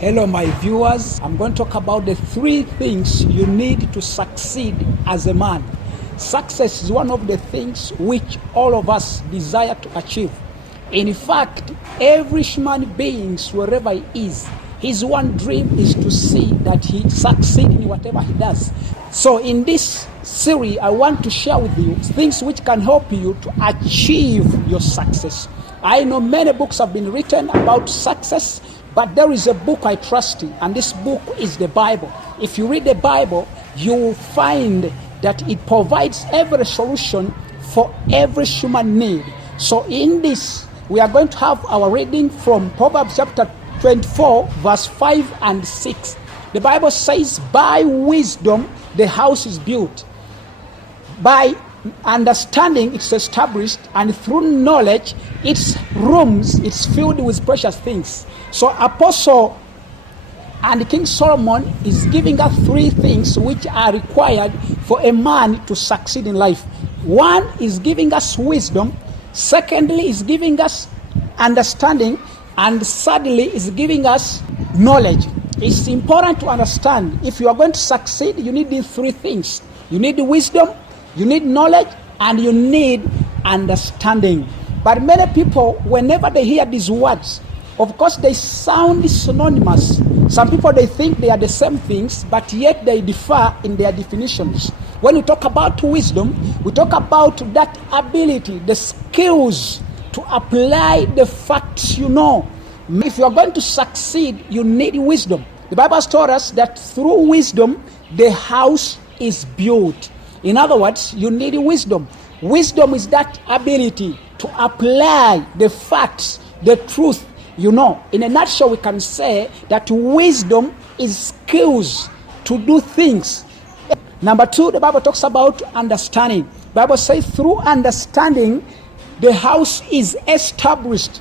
Hello, my viewers. I'm going to talk about the 3 things you need to succeed as a man. Success is one of the things which all of us desire to achieve. In fact, every human being, wherever he is, his one dream is to see that he succeeds in whatever he does. So in this series, I want to share with you things which can help you to achieve your success. I know many books have been written about success, but there is a book I trust in, and this book is the Bible. If you read the Bible, you will find that it provides every solution for every human need. So in this, we are going to have our reading from Proverbs chapter 24, verse 5 and 6. The Bible says, by wisdom the house is built, by understanding it's established, and through knowledge its rooms it's filled with precious things. So Apostle and King Solomon is giving us 3 things which are required for a man to succeed in life. One is giving us wisdom, secondly is giving us understanding, and thirdly is giving us knowledge. It's important to understand, if you are going to succeed, you need these 3 things. You need wisdom, you need knowledge, and you need understanding. But many people, whenever they hear these words, of course they sound synonymous. Some people, they think they are the same things, but yet they differ in their definitions. When we talk about wisdom, we talk about that ability, the skills to apply the facts you know. If you are going to succeed, you need wisdom. The Bible has taught us that through wisdom, the house is built. In other words, you need wisdom. Wisdom is that ability to apply the facts, the truth, you know. In a nutshell, we can say that wisdom is skills to do things. Number 2, the Bible talks about understanding. The Bible says through understanding, the house is established.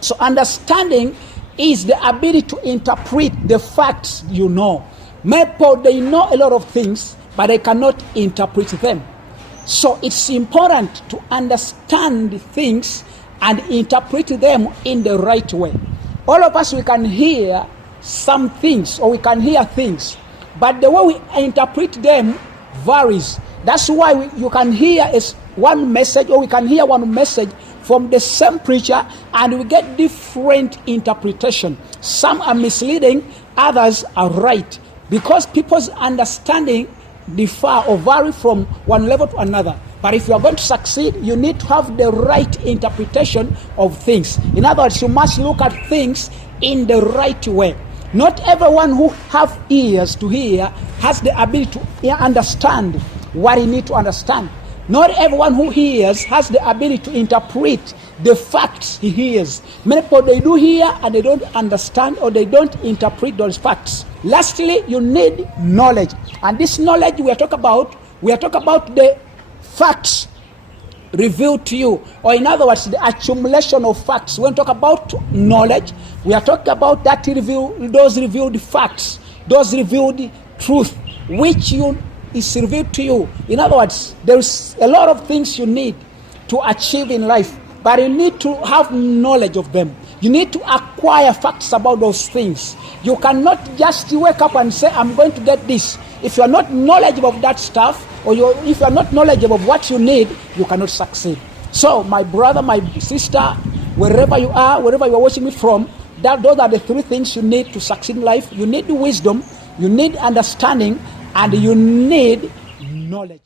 So understanding is the ability to interpret the facts you know. Many people, they know a lot of things, but they cannot interpret them. So it's important to understand things and interpret them in the right way. All of us, we can hear some things, or we can hear things, but the way we interpret them varies. That's why you can hear one message, or we can hear one message from the same preacher, and we get different interpretation. Some are misleading, others are right, because people's understanding differ or vary from one level to another. But if you are going to succeed, you need to have the right interpretation of things. In other words, you must look at things in the right way. Not everyone who have ears to hear has the ability to understand what he needs to understand. Not everyone who hears has the ability to interpret the facts he hears. Many people, they do hear and they don't understand, or they don't interpret those facts. Lastly, you need knowledge. And this knowledge we are talking about the facts revealed to you, or in other words, the accumulation of facts. When we talk about knowledge, we are talking about those revealed facts, those revealed truth, which is revealed to you. In other words, there's a lot of things you need to achieve in life, but you need to have knowledge of them. You need to acquire facts about those things. You cannot just wake up and say, I'm going to get this. If you are not knowledgeable of that stuff, or if you are not knowledgeable of what you need, you cannot succeed. So, my brother, my sister, wherever you are watching me from, those are the 3 things you need to succeed in life. You need wisdom, you need understanding, and you need knowledge.